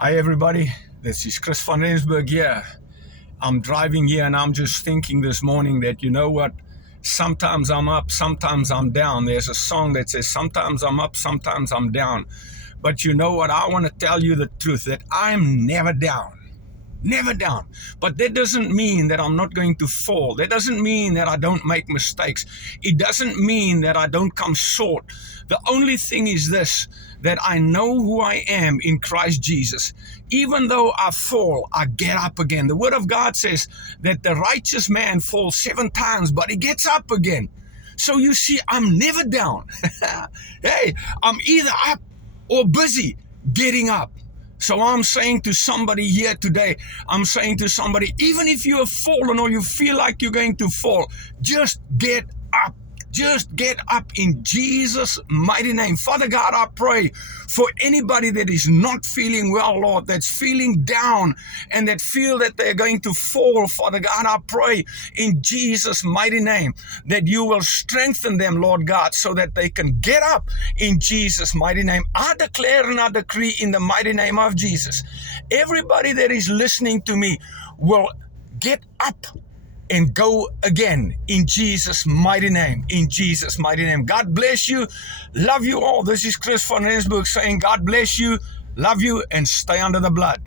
Hi everybody, this is Chris van Rensburg here. I'm driving here and I'm just thinking this morning that you know what? Sometimes I'm up, sometimes I'm down. There's a song that says sometimes I'm up, sometimes I'm down. But you know what? I want to tell you the truth that I'm never down. Never down. But that doesn't mean that I'm not going to fall. That doesn't mean that I don't make mistakes. It doesn't mean that I don't come short. The only thing is this, that I know who I am in Christ Jesus. Even though I fall, I get up again. The Word of God says that the righteous man falls 7 times, but he gets up again. So you see, I'm never down. Hey, I'm either up or busy getting up. So I'm saying to somebody here today, I'm saying to somebody, even if you have fallen or you feel like you're going to fall, just get up. Just get up in Jesus' mighty name. Father God, I pray for anybody that is not feeling well, Lord, that's feeling down and that feel that they're going to fall. Father God, I pray in Jesus' mighty name that you will strengthen them, Lord God, so that they can get up in Jesus' mighty name. I declare and I decree in the mighty name of Jesus, everybody that is listening to me will get up and go again in Jesus' mighty name. In Jesus' mighty name. God bless you. Love you all. This is Chris van Rensburg saying God bless you, love you, and stay under the blood.